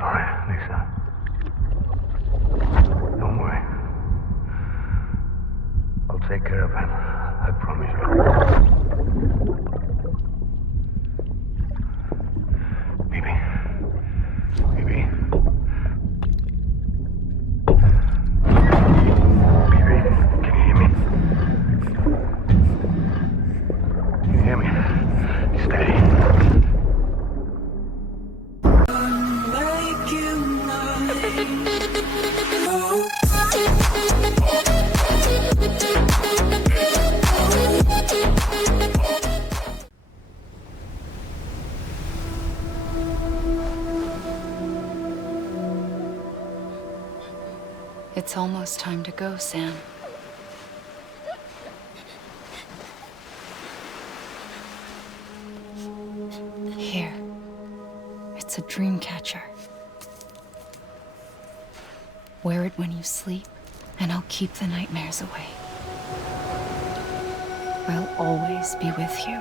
sorry, Lisa. Don't worry. I'll take care of him. I promise you. Baby. Baby. Baby, can you hear me? Can you hear me? Steady. It's almost time to go, Sam. Here. It's a dream catcher. Wear it when you sleep, and I'll keep the nightmares away. I'll always be with you.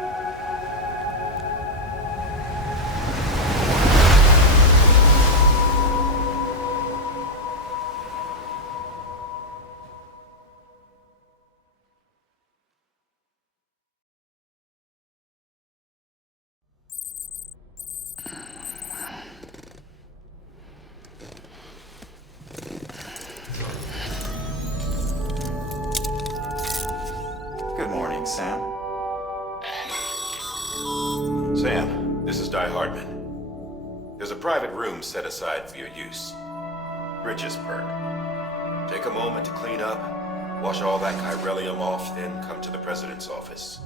Good morning, Sam. Sam, this is Di Hardman. There's a private room set aside for your use. Bridges perk. Take a moment to clean up, wash all that chiralium off, then come to the president's office.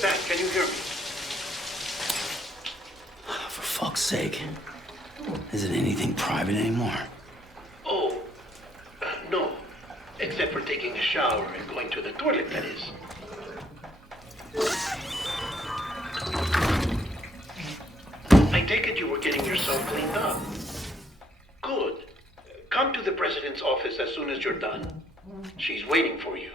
Sam, can you hear me? For fuck's sake. Isn't anything private anymore? Oh, no. Except for taking a shower and going to the toilet, that is. I take it you were getting yourself cleaned up. Good. Come to the president's office as soon as you're done. She's waiting for you.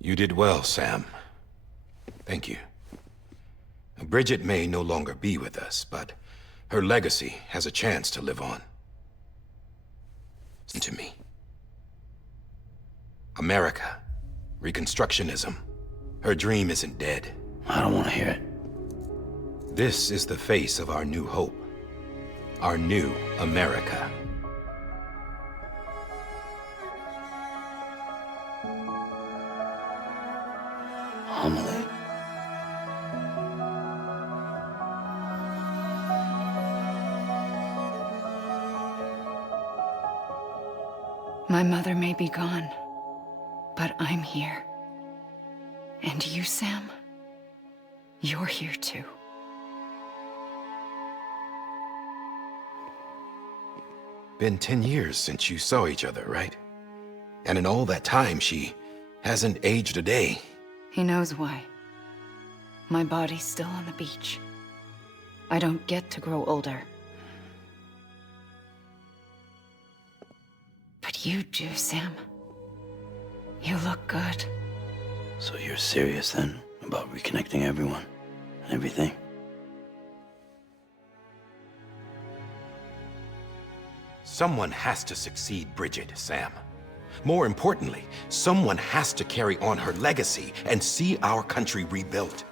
You did well, Sam. Thank you. Bridget may no longer be with us, but her legacy has a chance to live on. Listen to me. America, Reconstructionism. Her dream isn't dead. I don't want to hear it. This is the face of our new hope. Our new America. Amelie. My mother may be gone, but I'm here. And you, Sam, you're here too. Been 10 years since you saw each other, right? And in all that time, she hasn't aged a day. He knows why. My body's still on the beach. I don't get to grow older. But you do, Sam. You look good. So you're serious then about reconnecting everyone and everything? Someone has to succeed Bridget, Sam. More importantly, someone has to carry on her legacy and see our country rebuilt.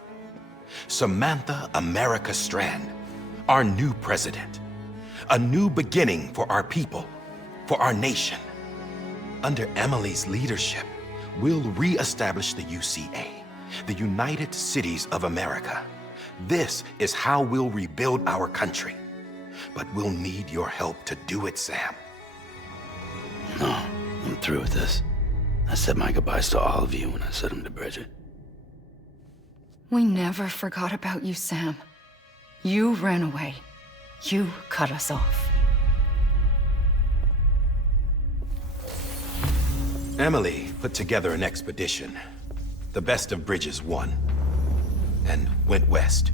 Samantha America Strand, our new president. A new beginning for our people, for our nation. Under Amelie's leadership, we'll re-establish the UCA, the United Cities of America. This is how we'll rebuild our country. But we'll need your help to do it, Sam. No, I'm through with this. I said my goodbyes to all of you when I said them to Bridget. We never forgot about you, Sam. You ran away. You cut us off. Amelie put together an expedition. The best of Bridges won. And went west.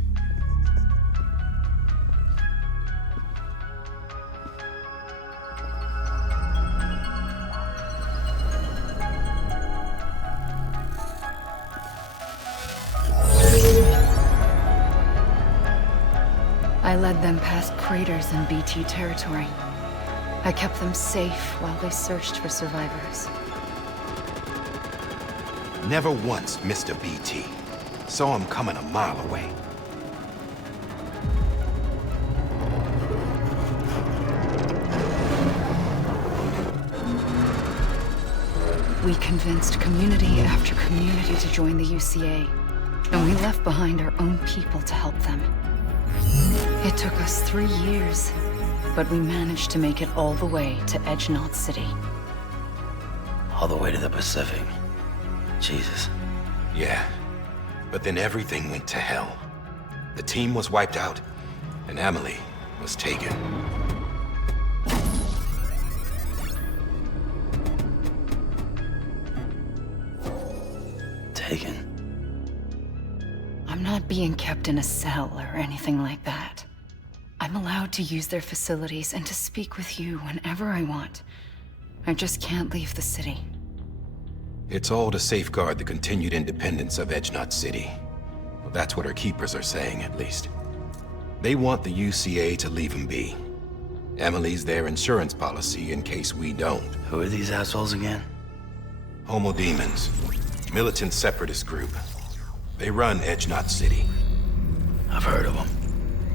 I led them past craters in BT territory. I kept them safe while they searched for survivors. Never once missed a BT. Saw him coming a mile away. We convinced community after community to join the UCA, and we left behind our own people to help them. It took us 3 years, but we managed to make it all the way to Edge-Knot City. All the way to the Pacific. Jesus. Yeah, but then everything went to hell. The team was wiped out, and Amelie was taken. Taken? I'm not being kept in a cell or anything like that. I'm allowed to use their facilities and to speak with you whenever I want. I just can't leave the city. It's all to safeguard the continued independence of Edge-Knot City. Well, that's what our keepers are saying, at least. They want the UCA to leave him be. Amelie's their insurance policy in case we don't. Who are these assholes again? Homo Demons. Militant separatist group. They run Edge-Knot City. I've heard of them.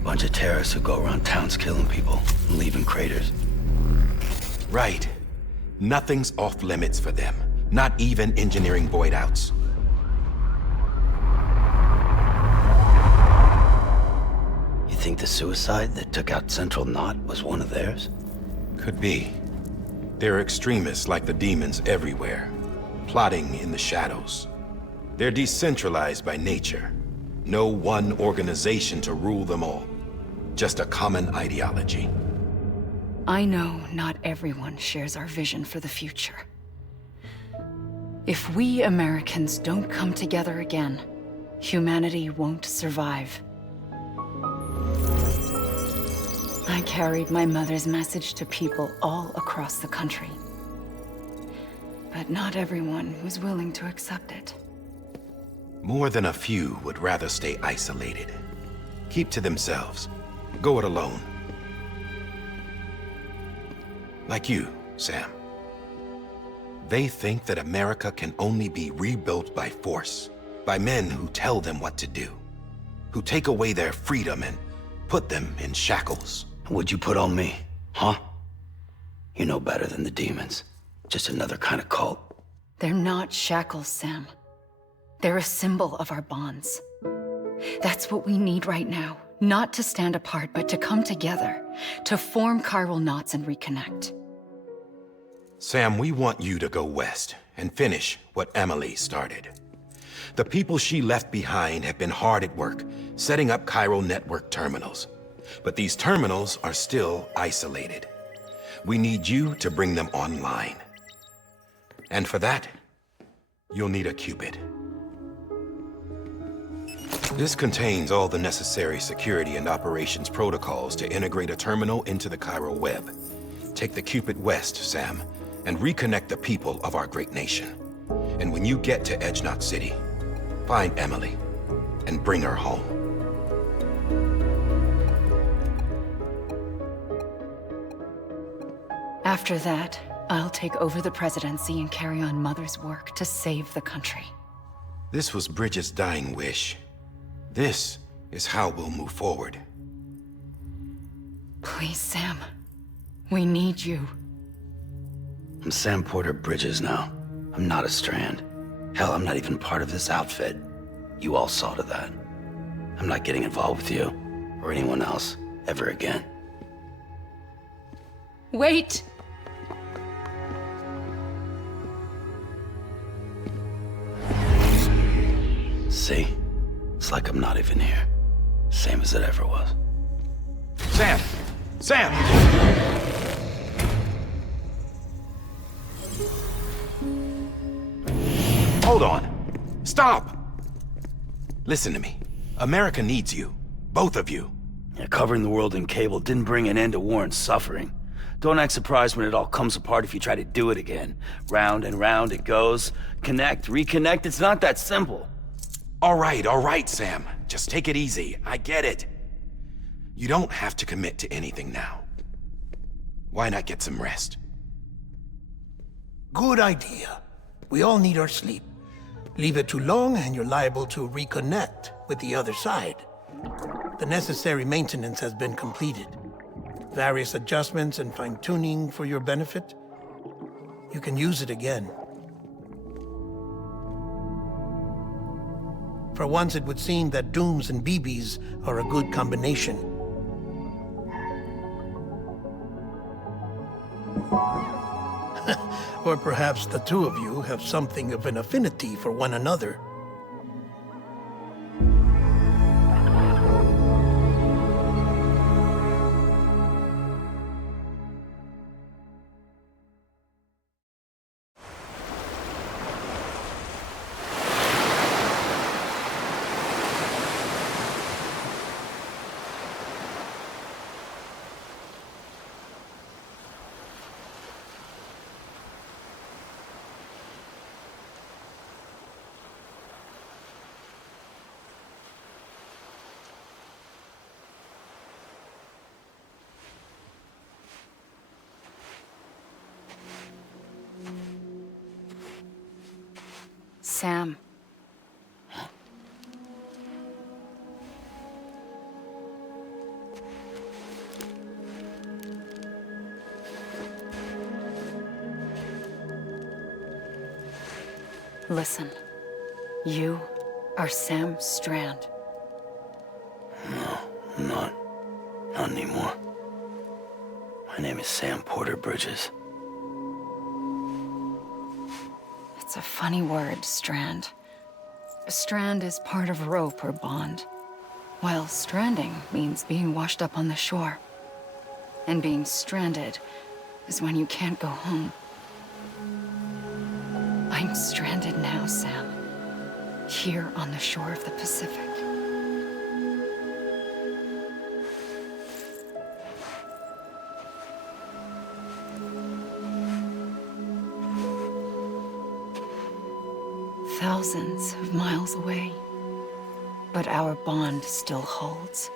Bunch of terrorists who go around towns killing people and leaving craters. Right. Nothing's off limits for them. Not even engineering void outs. You think the suicide that took out Central Knot was one of theirs? Could be. There are extremists like the demons everywhere, plotting in the shadows. They're decentralized by nature. No one organization to rule them all. Just a common ideology. I know not everyone shares our vision for the future. If we Americans don't come together again, humanity won't survive. I carried my mother's message to people all across the country. But not everyone was willing to accept it. More than a few would rather stay isolated. Keep to themselves. Go it alone. Like you, Sam. They think that America can only be rebuilt by force, by men who tell them what to do, who take away their freedom and put them in shackles. What'd you put on me, huh? You know better than the demons. Just another kind of cult. They're not shackles, Sam. They're a symbol of our bonds. That's what we need right now. Not to stand apart, but to come together, to form chiral knots and reconnect. Sam, we want you to go west and finish what Amelie started. The people she left behind have been hard at work, setting up Cairo network terminals. But these terminals are still isolated. We need you to bring them online. And for that, you'll need a Cupid. This contains all the necessary security and operations protocols to integrate a terminal into the Cairo web. Take the Cupid west, Sam, and reconnect the people of our great nation. And when you get to Edge Knot City, find Amelie and bring her home. After that, I'll take over the presidency and carry on Mother's work to save the country. This was Bridget's dying wish. This is how we'll move forward. Please, Sam. We need you. I'm Sam Porter Bridges now. I'm not a Strand. Hell, I'm not even part of this outfit. You all saw to that. I'm not getting involved with you, or anyone else, ever again. Wait! See? It's like I'm not even here. Same as it ever was. Sam! Sam! Hold on. Stop! Listen to me. America needs you. Both of you. Yeah, covering the world in cable didn't bring an end to war and suffering. Don't act surprised when it all comes apart if you try to do it again. Round and round it goes. Connect, reconnect, it's not that simple. All right, Sam. Just take it easy. I get it. You don't have to commit to anything now. Why not get some rest? Good idea. We all need our sleep. Leave it too long and you're liable to reconnect with the other side. The necessary maintenance has been completed. Various adjustments and fine-tuning for your benefit. You can use it again. For once, it would seem that Dooms and BBs are a good combination. Or perhaps the two of you have something of an affinity for one another. Sam. Listen. You are Sam Strand. No, I'm not. Not anymore. My name is Sam Porter Bridges. It's a funny word, strand. A strand is part of rope or bond, while stranding means being washed up on the shore. And being stranded is when you can't go home. I'm stranded now, Sam. Here on the shore of the Pacific. Thousands of miles away, but our bond still holds.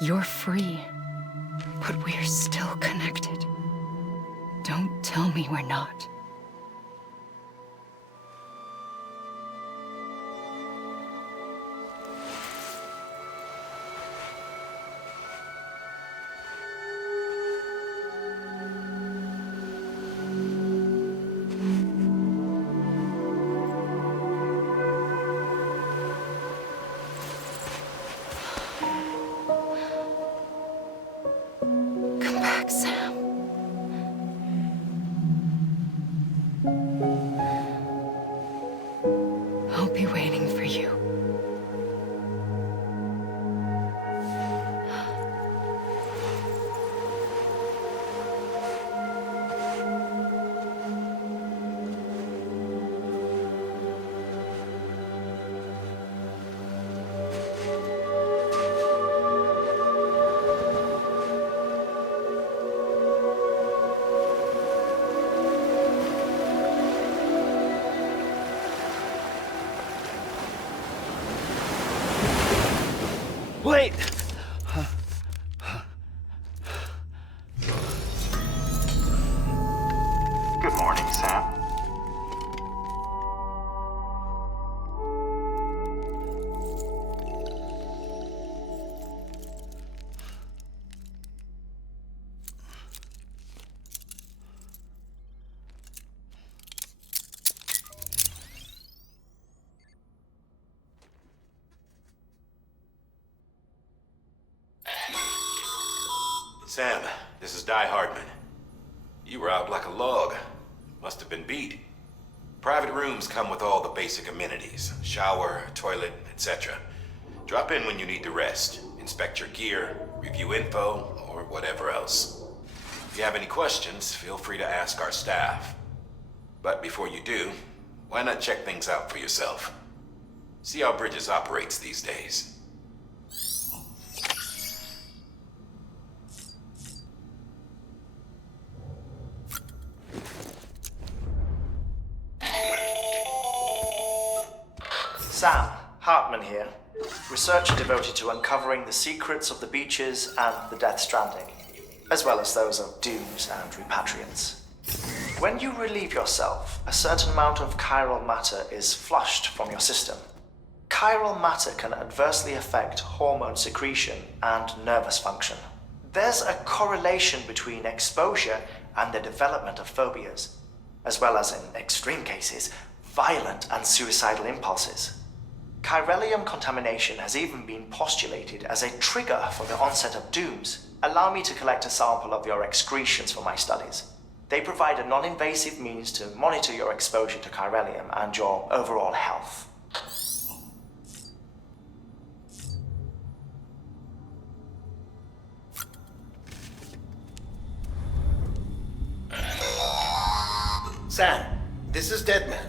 You're free, but we're still connected. Don't tell me we're not. Sam, this is Hardman. You were out like a log. Must have been beat. Private rooms come with all the basic amenities. Shower, toilet, etc. Drop in when you need to rest. Inspect your gear, review info, or whatever else. If you have any questions, feel free to ask our staff. But before you do, why not check things out for yourself? See how Bridges operates these days. Sam, Hartman here. Researcher devoted to uncovering the secrets of the beaches and the Death Stranding, as well as those of dooms and repatriants. When you relieve yourself, a certain amount of chiral matter is flushed from your system. Chiral matter can adversely affect hormone secretion and nervous function. There's a correlation between exposure and the development of phobias, as well as, in extreme cases, violent and suicidal impulses. Chiralium contamination has even been postulated as a trigger for the onset of dooms. Allow me to collect a sample of your excretions for my studies. They provide a non-invasive means to monitor your exposure to chiralium and your overall health. Sam, this is Deadman.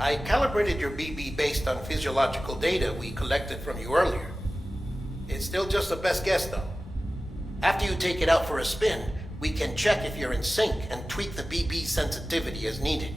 I calibrated your BB based on physiological data we collected from you earlier. It's still just a best guess, though. After you take it out for a spin, we can check if you're in sync and tweak the BB sensitivity as needed.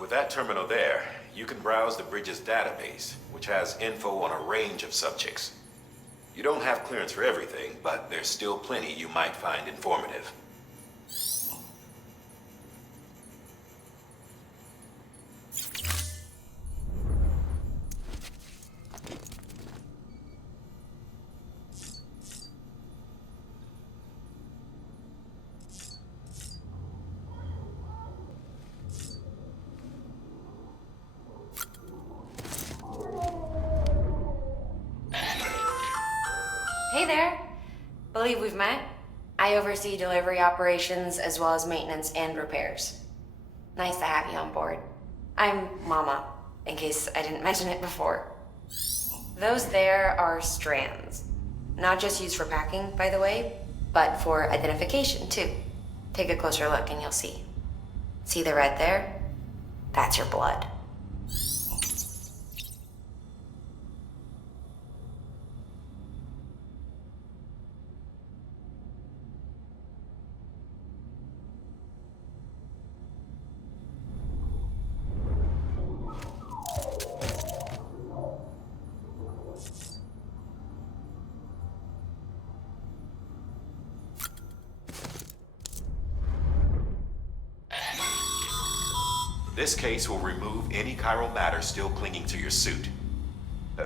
With that terminal there, you can browse the Bridges database, which has info on a range of subjects. You don't have clearance for everything, but there's still plenty you might find informative. Hey there. Believe we've met. I oversee delivery operations as well as maintenance and repairs. Nice to have you on board. I'm Mama, in case I didn't mention it before. Those there are strands. Not just used for packing, by the way, but for identification too. Take a closer look and you'll see. See the red there? That's your blood. This case will remove any chiral matter still clinging to your suit.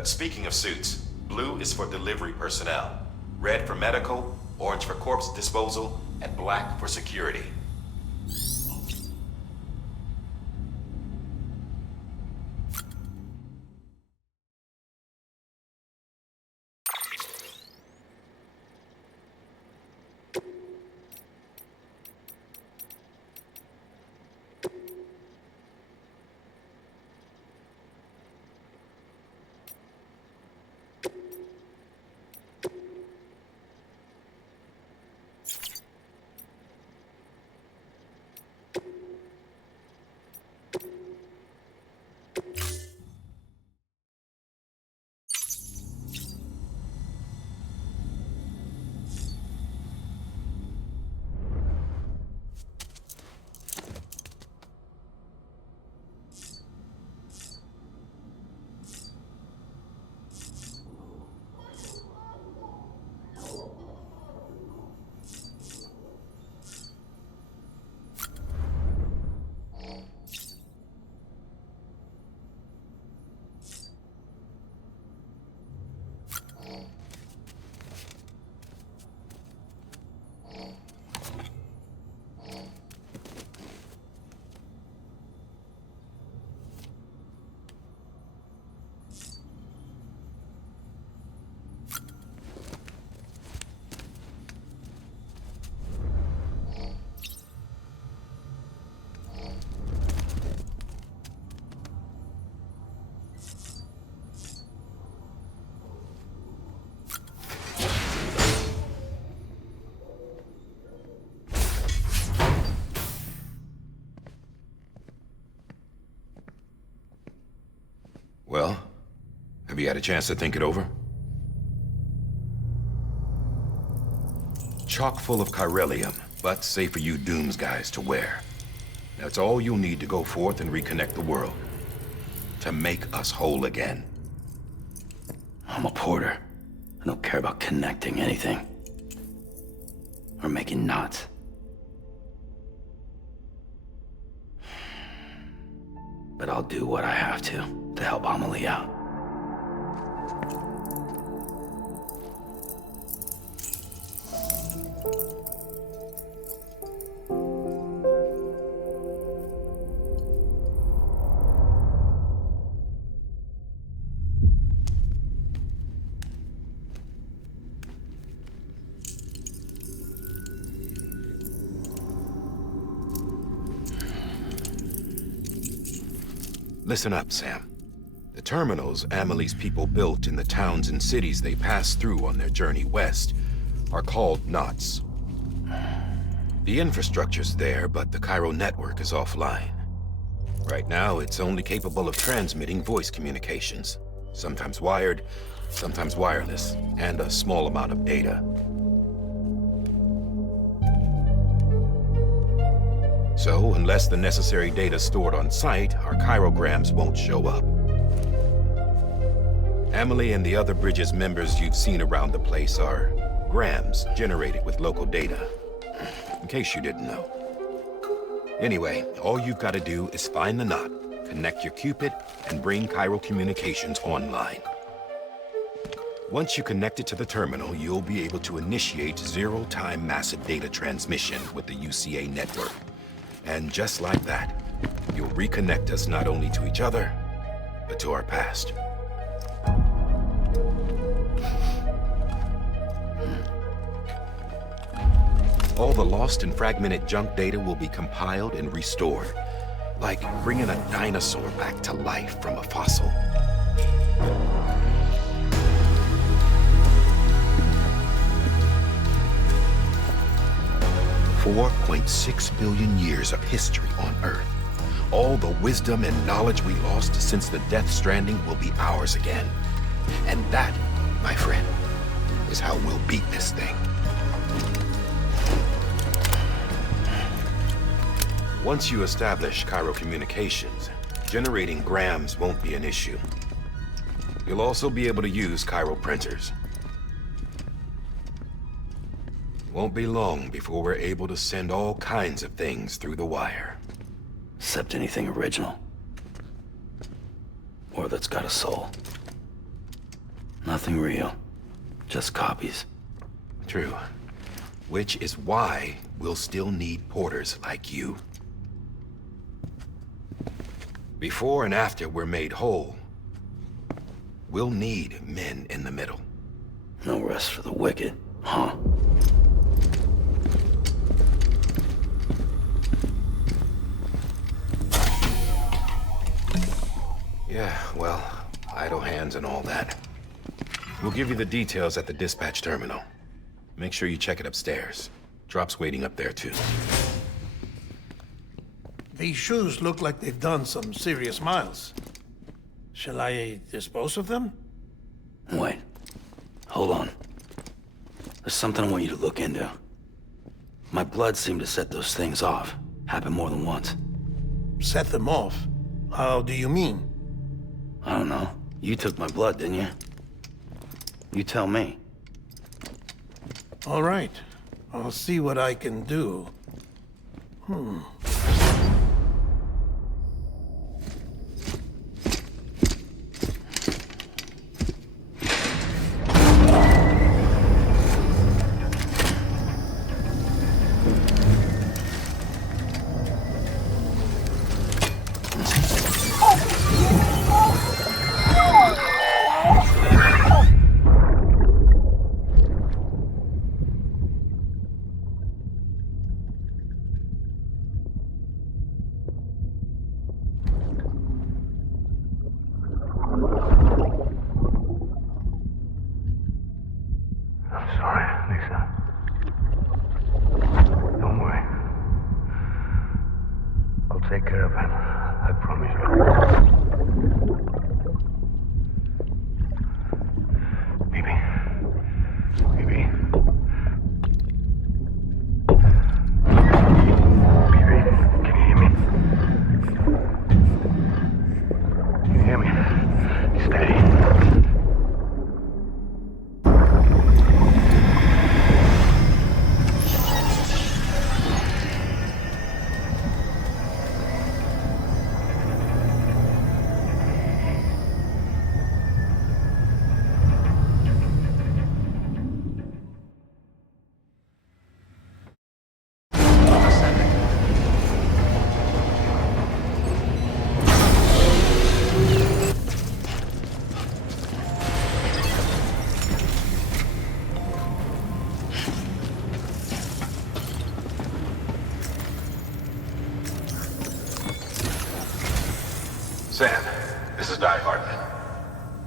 Speaking of suits, blue is for delivery personnel, red for medical, orange for corpse disposal, and black for security. Have you had a chance to think it over? Chock full of chiralium, but safe for you Dooms guys to wear. That's all you'll need to go forth and reconnect the world. To make us whole again. I'm a porter. I don't care about connecting anything. Or making knots. But I'll do what I have to help Amelie out. Listen up, Sam. The terminals Amelie's people built in the towns and cities they passed through on their journey west are called knots. The infrastructure's there, but the Cairo network is offline. Right now, it's only capable of transmitting voice communications. Sometimes wired, sometimes wireless, and a small amount of data. So, unless the necessary data stored on site, our chirograms won't show up. Amelie and the other Bridges members you've seen around the place are grams generated with local data. In case you didn't know. Anyway, all you've got to do is find the knot, connect your Cupid, and bring Cairo communications online. Once you connect it to the terminal, you'll be able to initiate zero-time massive data transmission with the UCA network. And just like that, you'll reconnect us not only to each other, but to our past. All the lost and fragmented junk data will be compiled and restored, like bringing a dinosaur back to life from a fossil. $4.6 billion years of history on Earth. All the wisdom and knowledge we lost since the Death Stranding will be ours again. And that, my friend, is how we'll beat this thing. Once you establish Cairo communications, generating grams won't be an issue. You'll also be able to use Cairo printers. Won't be long before we're able to send all kinds of things through the wire. Except anything original. Or that's got a soul. Nothing real. Just copies. True. Which is why we'll still need porters like you. Before and after we're made whole, we'll need men in the middle. No rest for the wicked, huh? Yeah, well, idle hands and all that. We'll give you the details at the dispatch terminal. Make sure you check it upstairs. Drop's waiting up there, too. These shoes look like they've done some serious miles. Shall I dispose of them? Wait. Hold on. There's something I want you to look into. My blood seemed to set those things off. Happened more than once. Set them off? How do you mean? I don't know. You took my blood, didn't you? You tell me. All right. I'll see what I can do.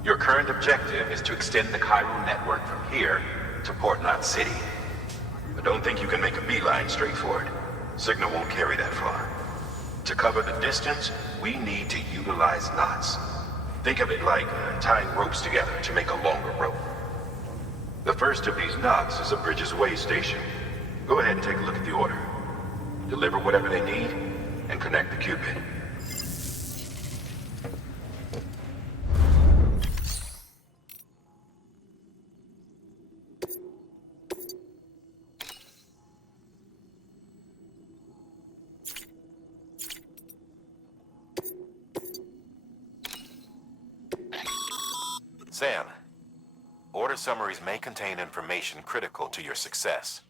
Your current objective is to extend the Cairo network from here to Port Knot City. But don't think you can make a beeline straight for it. Signal won't carry that far. To cover the distance, we need to utilize knots. Think of it like tying ropes together to make a longer rope. The first of these knots is a Bridges Way station. Go ahead and take a look at the order. Deliver whatever they need, and connect the Cupid. Sam, order summaries may contain information critical to your success.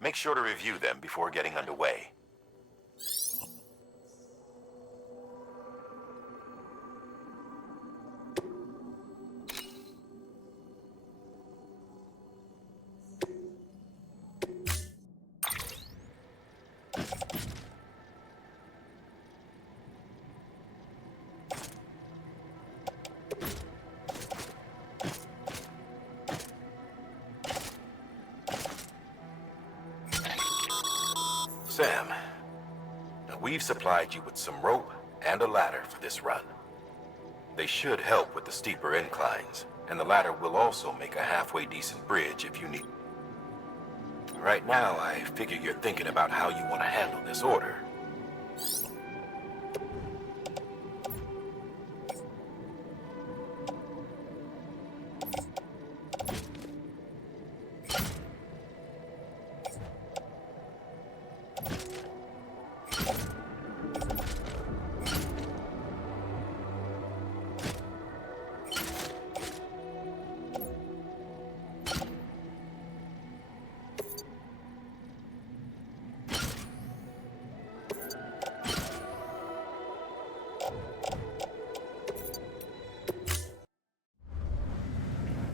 Make sure to review them before getting underway. Sam, we've supplied you with some rope and a ladder for this run. They should help with the steeper inclines, and the ladder will also make a halfway decent bridge if you need. Right now, I figure you're thinking about how you want to handle this order.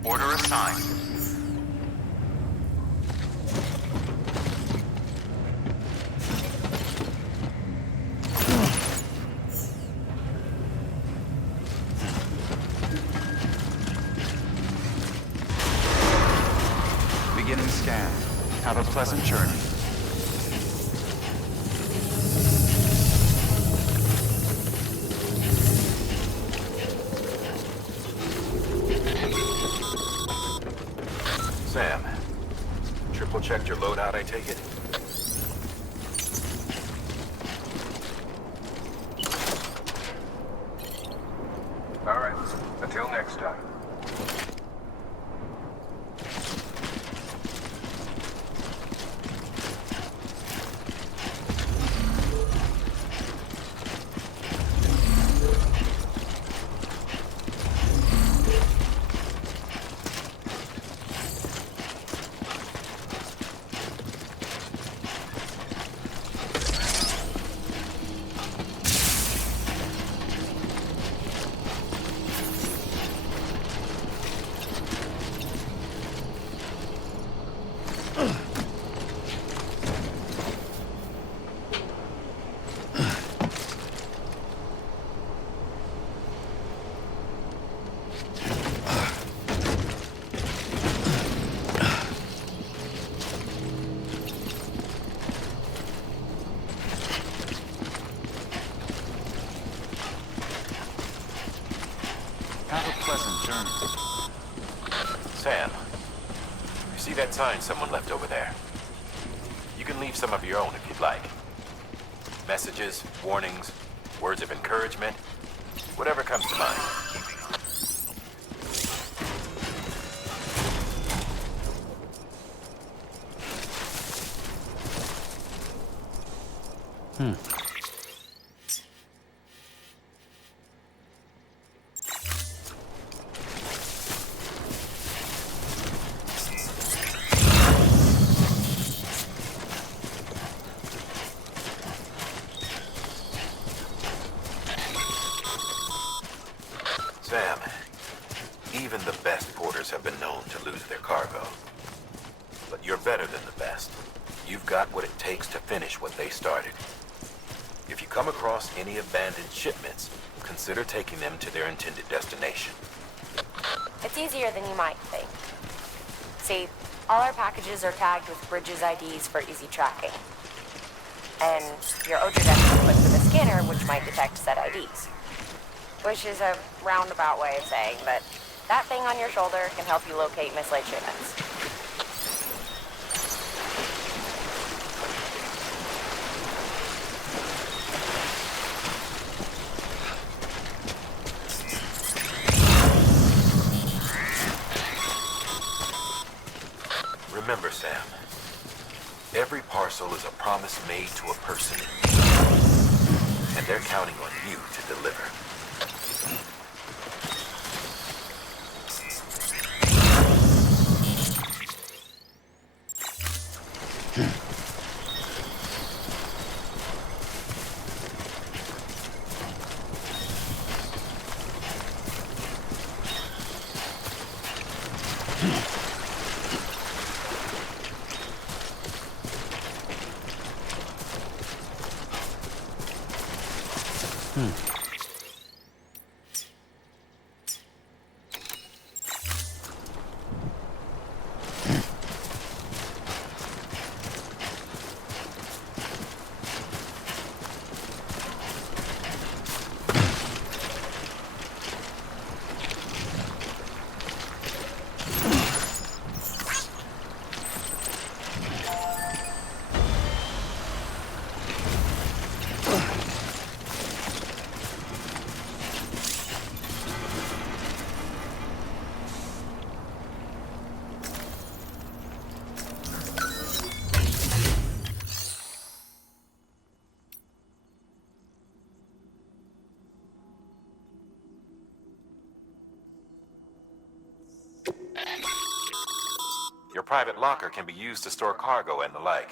Order assigned. Beginning scan. Have a pleasant journey. Sam, triple-checked your loadout, I take it? All right. Until next time. Have a pleasant journey. Sam, you see that sign someone left over there? You can leave some of your own if you'd like. Messages, warnings, words of encouragement, whatever comes to mind. Sam, even the best porters have been known to lose their cargo. But you're better than the best. You've got what it takes to finish what they started. If you come across any abandoned shipments, consider taking them to their intended destination. It's easier than you might think. See, all our packages are tagged with Bridges IDs for easy tracking. And your OJDEC is equipped with a scanner which might detect said IDs. Which is a roundabout way of saying that that thing on your shoulder can help you locate mislaid shipments. Remember, Sam, every parcel is a promise made to a person in need, and they're counting on you to deliver. Your private locker can be used to store cargo and the like.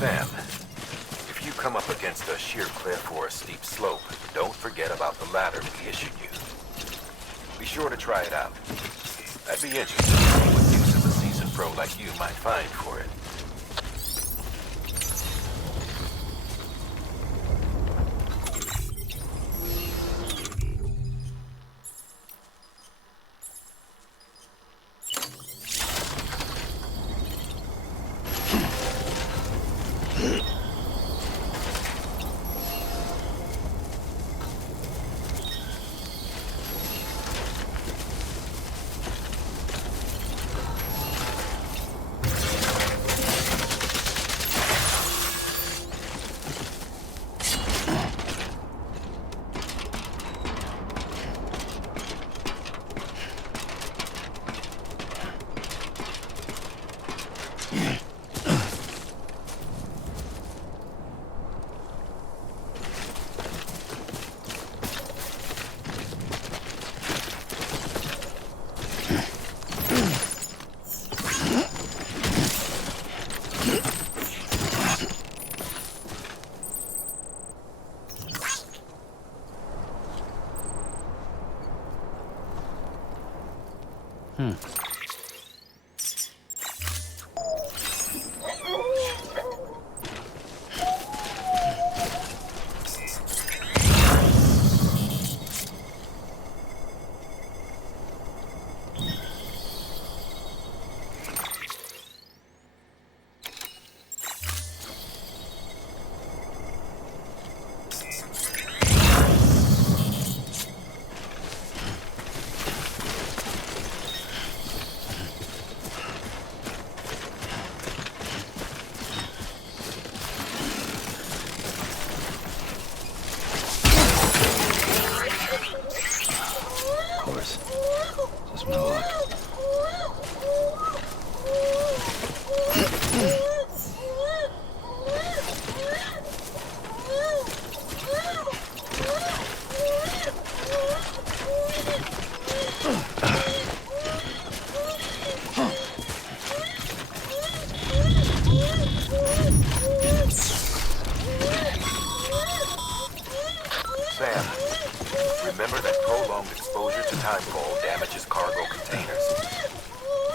Sam, if you come up against a sheer cliff or a steep slope, don't forget about the ladder we issued you. Be sure to try it out. I'd be interested to see what use of a seasoned pro like you might find for it.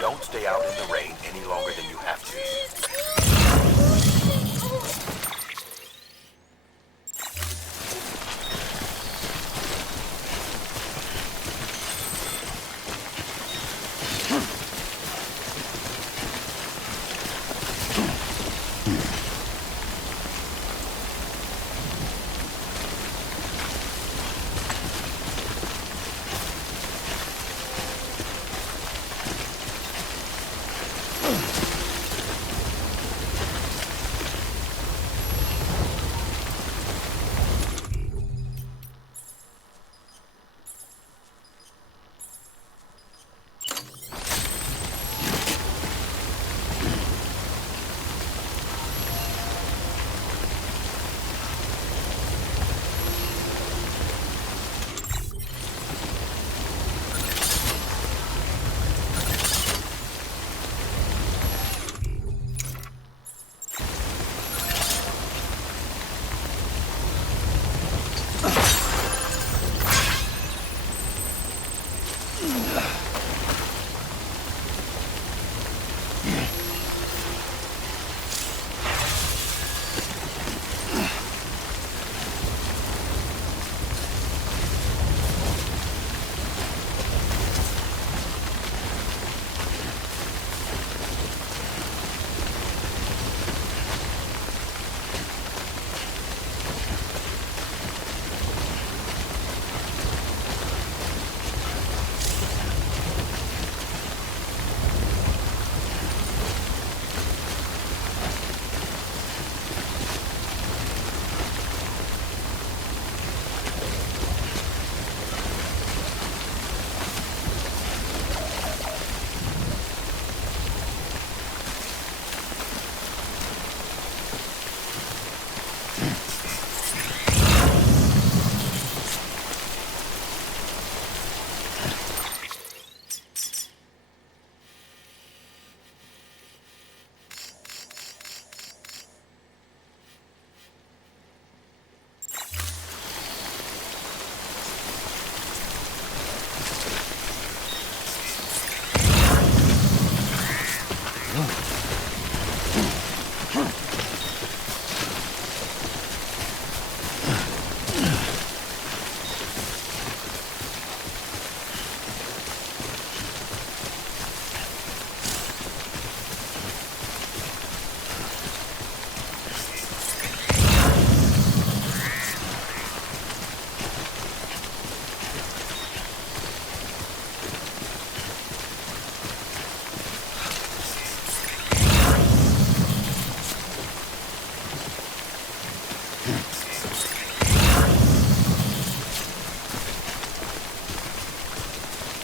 Don't stay out in the rain any longer than you have to.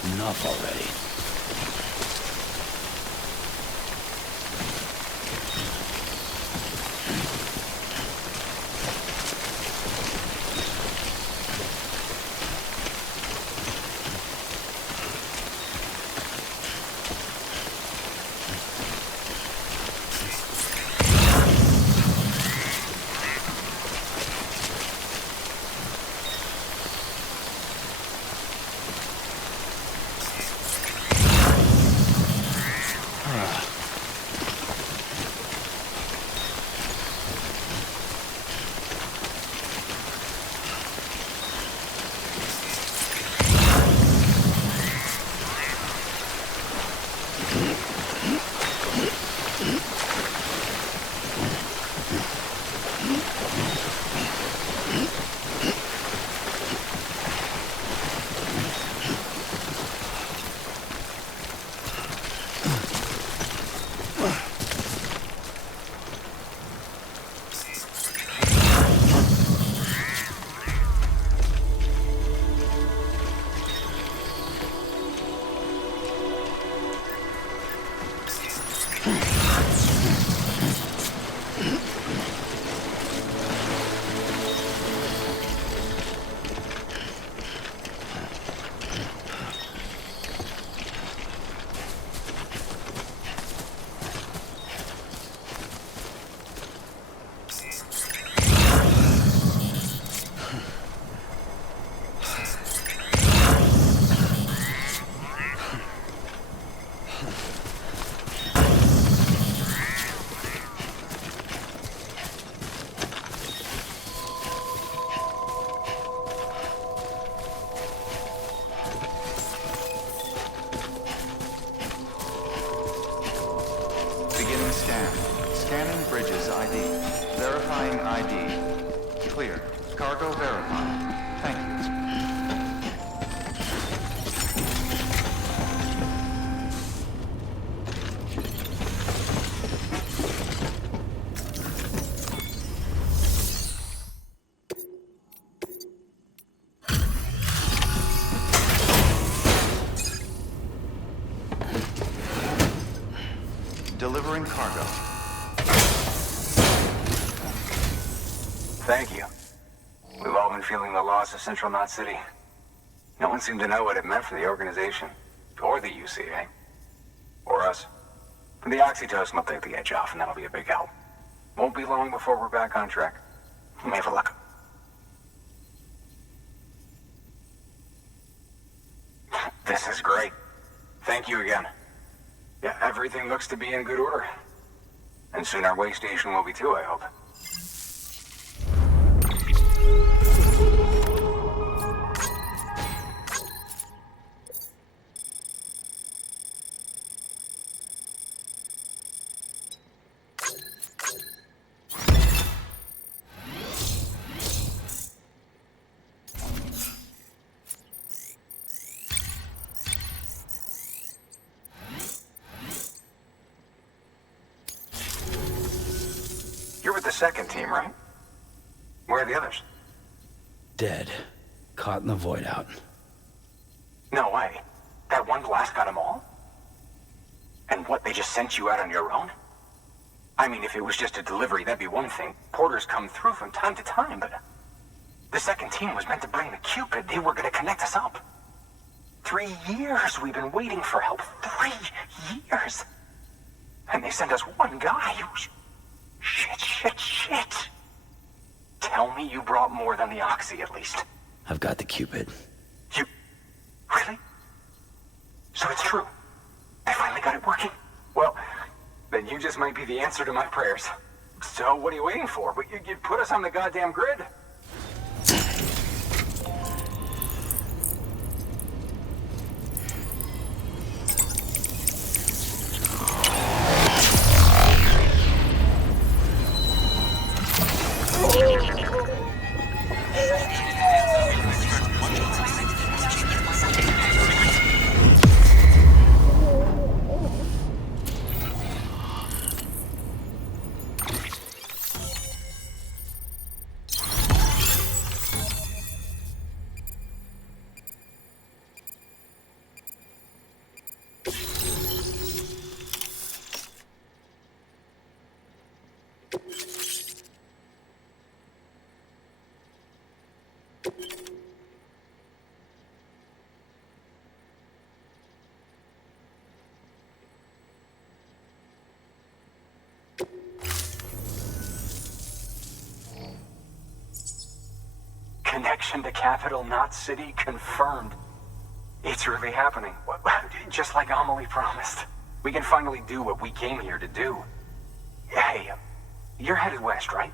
Enough already. Verifying ID. Clear. Cargo verified. Thank you. Delivering cargo. Thank you. We've all been feeling the loss of Central Knot City. No one seemed to know what it meant for the organization, or the UCA, or us. The oxytocin will take the edge off, and that'll be a big help. Won't be long before we're back on track. You may have a look. This is great. Thank you again. Yeah, everything looks to be in good order. And soon our way station will be too, I hope. You're with the second team, right? Where are the others? Dead. Caught in the void out. No way. That one blast got them all? And what, they just sent you out on your own? I mean, if it was just a delivery, that'd be one thing. Porters come through from time to time, but... The second team was meant to bring the Cupid. They were gonna connect us up. 3 years we've been waiting for help. 3 years! And they sent us one guy. Shit. Tell me you brought more than the Oxy, at least. I've got the Cupid. You... Really? So it's true. They finally got it working. Well, then you just might be the answer to my prayers. So what are you waiting for? You put us on the goddamn grid. Connection to Capital Knot City confirmed. It's really happening. Just like Amelie promised. We can finally do what we came here to do. Hey, you're headed west, right?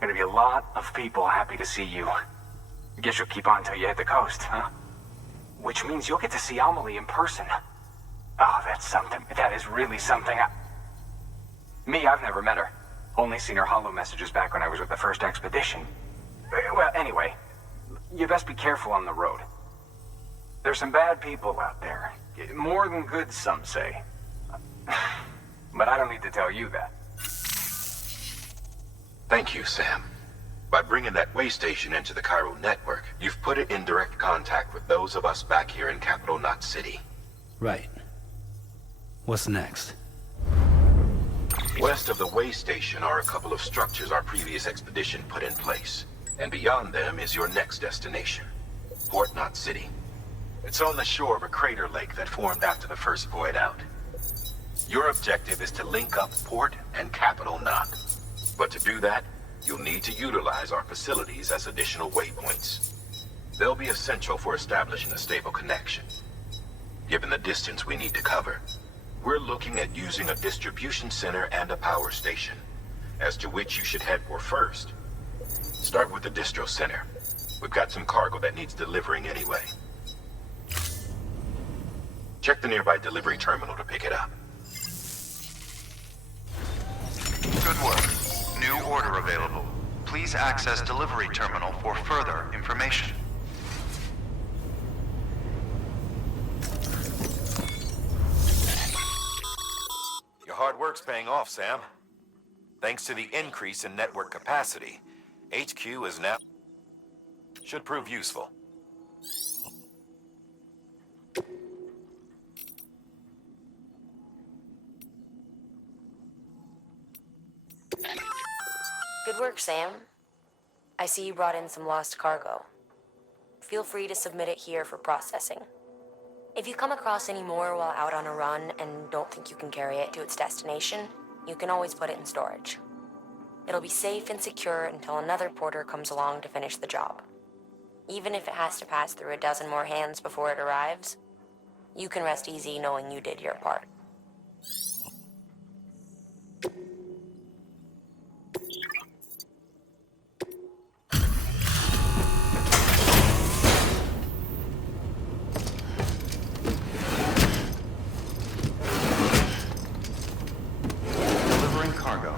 Gonna be a lot of people happy to see you. Guess you'll keep on till you hit the coast, huh? Which means you'll get to see Amelie in person. Oh, that's something. That is really something. Me, I've never met her. Only seen her holo messages back when I was with the first expedition. Well, anyway, you best be careful on the road. There's some bad people out there. More than good, some say. But I don't need to tell you that. Thank you, Sam. By bringing that way station into the Cairo network, you've put it in direct contact with those of us back here in Capital Knot City. Right. What's next? West of the way station are a couple of structures our previous expedition put in place. And beyond them is your next destination, Port Knot City. It's on the shore of a crater lake that formed after the first void out. Your objective is to link up Port and Capital Knot. But to do that, you'll need to utilize our facilities as additional waypoints. They'll be essential for establishing a stable connection. Given the distance we need to cover, we're looking at using a distribution center and a power station, as to which you should head for first. Start with the distro center. We've got some cargo that needs delivering anyway. Check the nearby delivery terminal to pick it up. Good work. New order available. Please access delivery terminal for further information. Your hard work's paying off, Sam. Thanks to the increase in network capacity, HQ is now... should prove useful. Good work, Sam. I see you brought in some lost cargo. Feel free to submit it here for processing. If you come across any more while out on a run and don't think you can carry it to its destination, you can always put it in storage. It'll be safe and secure until another porter comes along to finish the job. Even if it has to pass through a dozen more hands before it arrives, you can rest easy knowing you did your part. Delivering cargo.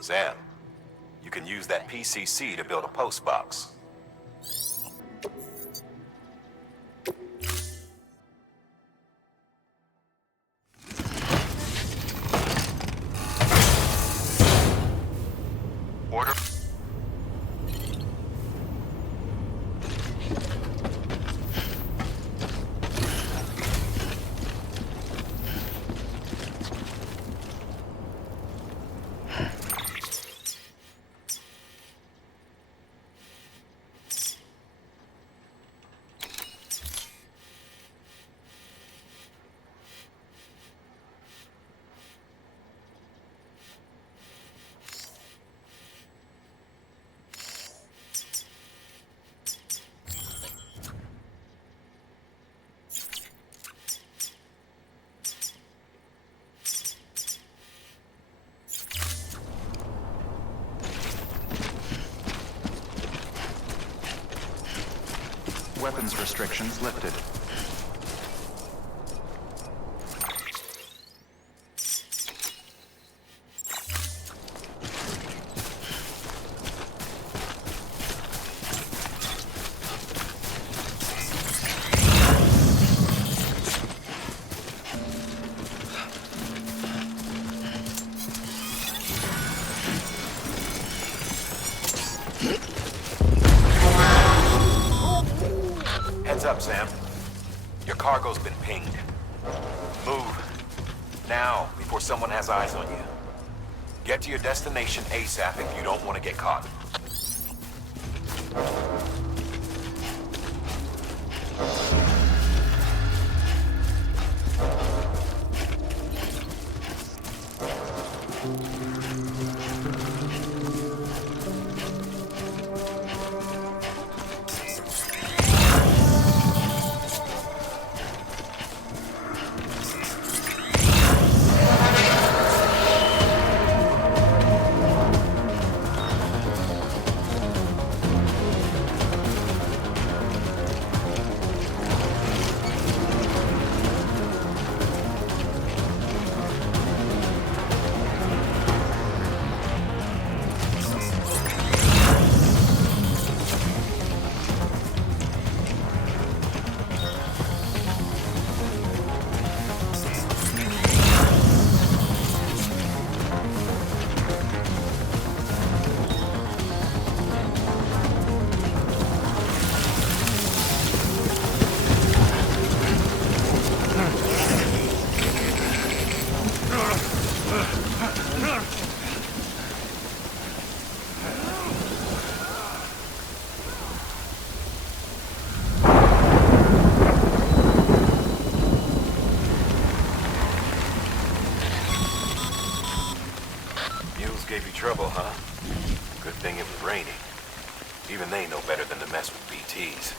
Sam, you can use that PCC to build a post box. Order. Weapons restrictions lifted. Heads up, Sam. Your cargo's been pinged. Move. Now, before someone has eyes on you. Get to your destination ASAP if you don't want to get caught. gave you trouble, huh? Good thing it was raining. Even they know better than to mess with BTs.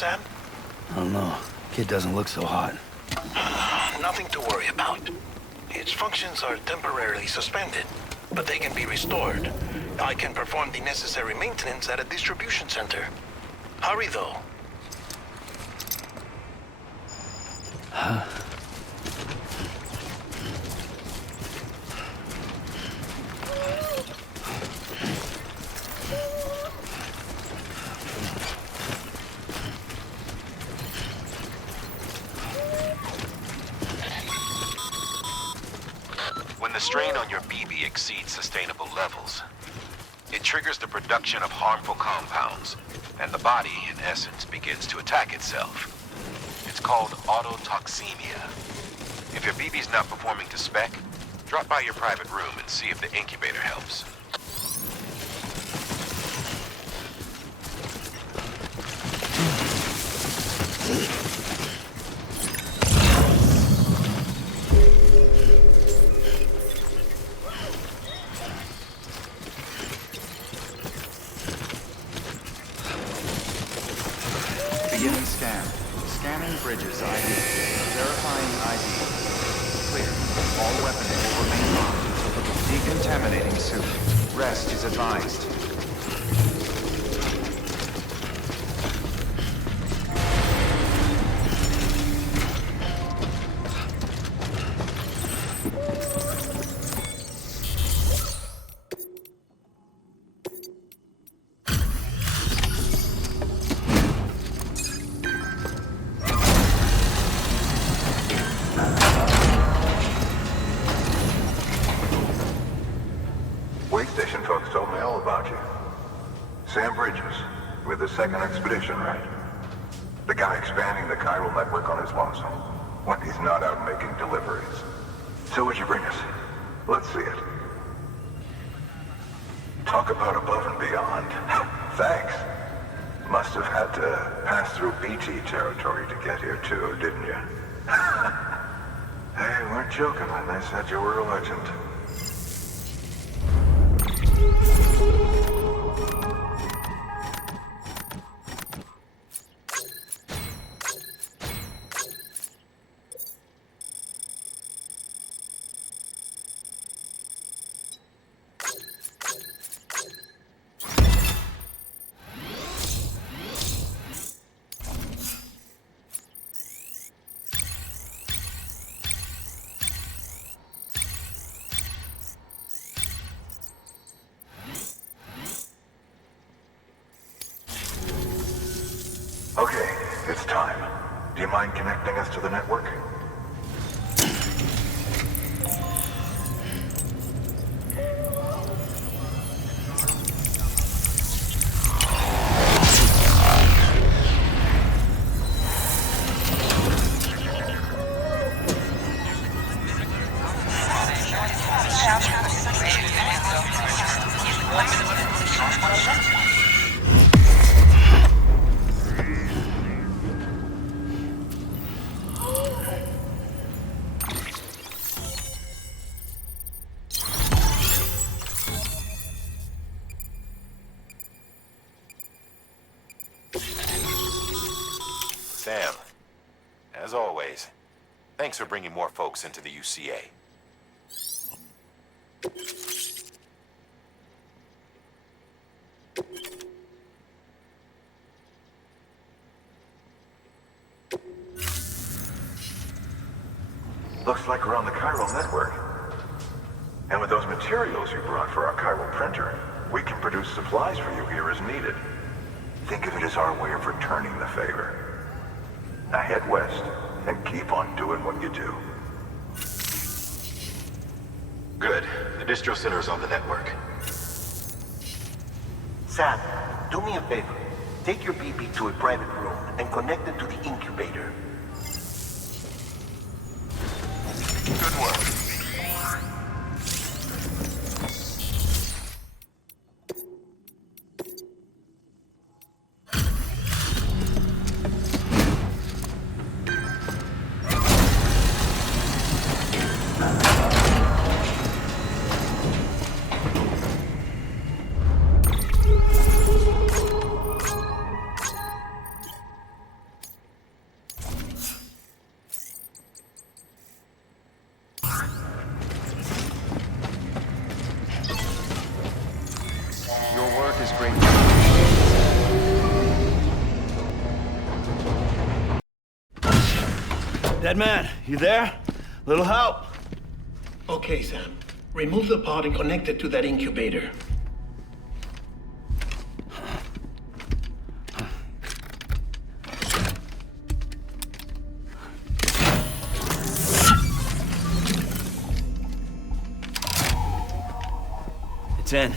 Sam? I don't know. Kid doesn't look so hot. Nothing to worry about. Its functions are temporarily suspended, but they can be restored. I can perform the necessary maintenance at a distribution center. Hurry, though. Huh? When the strain on your BB exceeds sustainable levels, it triggers the production of harmful compounds, and the body, in essence, begins to attack itself. It's called autotoxemia. If your BB's not performing to spec, drop by your private room and see if the incubator helps. Beginning scan. Scanning Bridges ID. Verifying ID. Clear. All weapons will remain locked. Decontaminating suit. Rest is advised. Station folks told me all about you. Sam Bridges, with the second expedition, right? The guy expanding the chiral network on his lonesome, when he's not out making deliveries. So what'd you bring us? Let's see it. Talk about above and beyond. Thanks. Must have had to pass through BT territory to get here too, didn't you? They weren't joking when they said you were a legend. Okay, it's time. Do you mind connecting us to the network? Sam, as always, thanks for bringing more folks into the UCA. Looks like we're on the chiral network. And with those materials you brought for our chiral printer, we can produce supplies for you here as needed. Think of it as our way of returning the favor. Now head west and keep on doing what you do. Good. The distro center is on the network. Sam, do me a favor. Take your BB to a private room and connect it to the incubator. Good work. is great. Dead man, you there? Little help? Okay, Sam. Remove the pod and connect it to that incubator. It's in.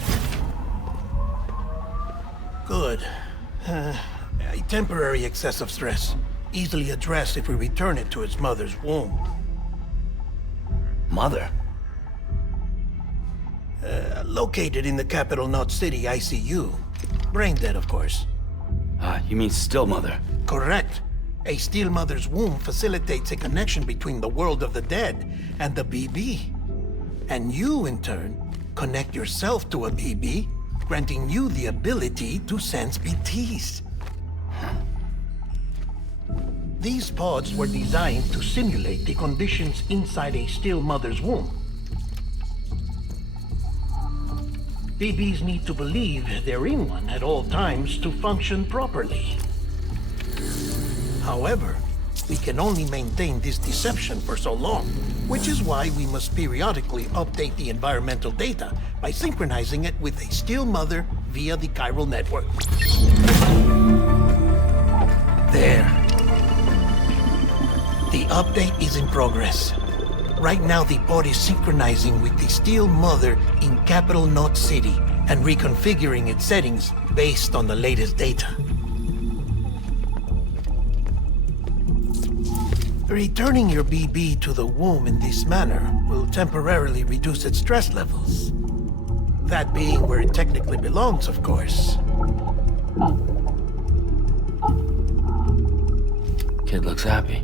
Good. A temporary excessive stress. Easily addressed if we return it to its mother's womb. Mother? Located in the capital Knot City ICU. Brain dead, of course. You mean still mother? Correct. A still mother's womb facilitates a connection between the world of the dead and the BB. And you, in turn, connect yourself to a BB, granting you the ability to sense BTs. These pods were designed to simulate the conditions inside a still mother's womb. BBs need to believe they're in one at all times to function properly. However, we can only maintain this deception for so long, which is why we must periodically update the environmental data by synchronizing it with a still mother via the chiral network. There. The update is in progress. Right now, the pod is synchronizing with the still mother in capital Knot City and reconfiguring its settings based on the latest data. Returning your BB to the womb in this manner will temporarily reduce its stress levels. That being where it technically belongs, of course. Kid looks happy.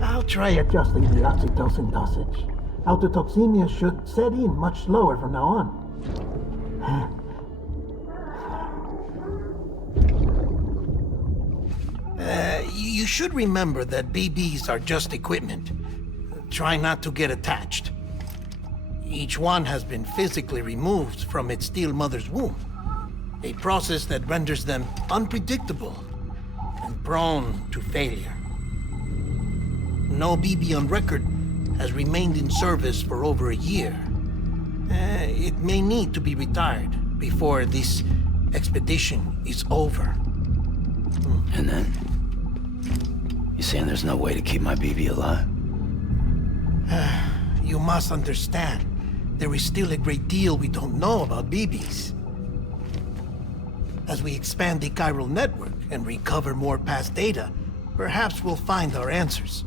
I'll try adjusting the oxytocin dosage. Autotoxemia should set in much slower from now on. You should remember that BBs are just equipment. Try not to get attached. Each one has been physically removed from its still mother's womb. A process that renders them unpredictable and prone to failure. No BB on record has remained in service for over a year. It may need to be retired before this expedition is over. And then? You saying there's no way to keep my BB alive? You must understand, there is still a great deal we don't know about BBs. As we expand the chiral network and recover more past data, perhaps we'll find our answers.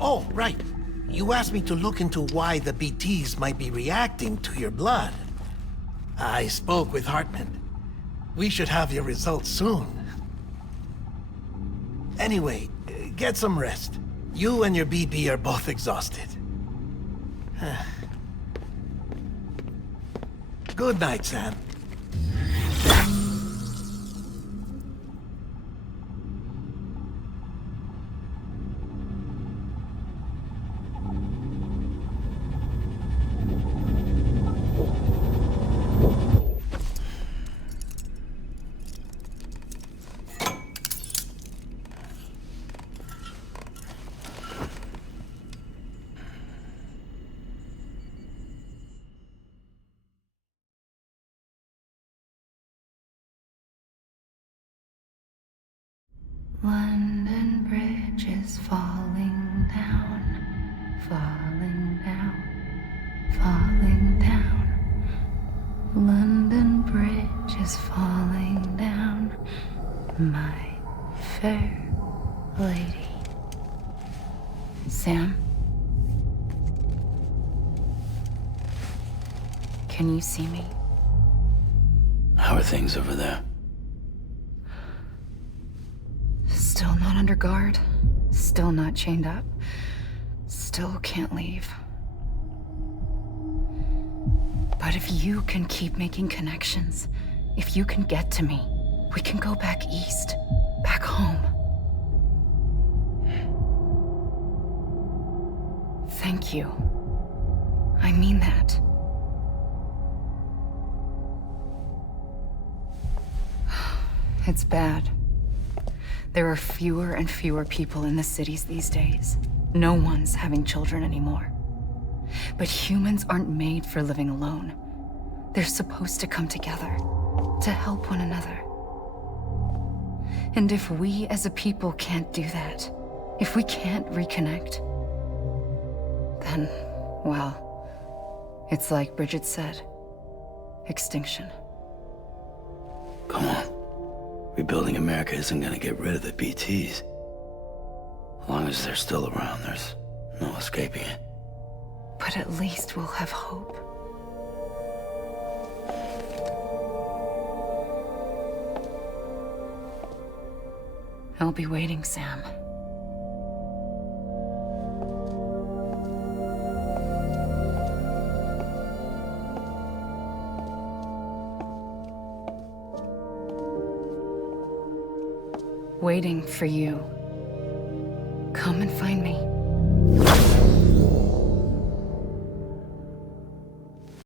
Oh, right. You asked me to look into why the BTs might be reacting to your blood. I spoke with Hartman. We should have your results soon. Anyway, get some rest. You and your BB are both exhausted. Good night, Sam. London Bridge is falling down, falling down, falling down. London Bridge is falling down, my fair lady. Sam? Can you see me? How are things over there? Still not under guard, still not chained up, still can't leave. But if you can keep making connections, if you can get to me, we can go back east, back home. Thank you. I mean that. It's bad. There are fewer and fewer people in the cities these days. No one's having children anymore. But humans aren't made for living alone. They're supposed to come together, to help one another. And if we as a people can't do that, if we can't reconnect, then, well, it's like Bridget said, extinction. Come on. Rebuilding America isn't gonna get rid of the BTs. As long as they're still around, there's no escaping it. But at least we'll have hope. I'll be waiting, Sam. Waiting for you. Come and find me.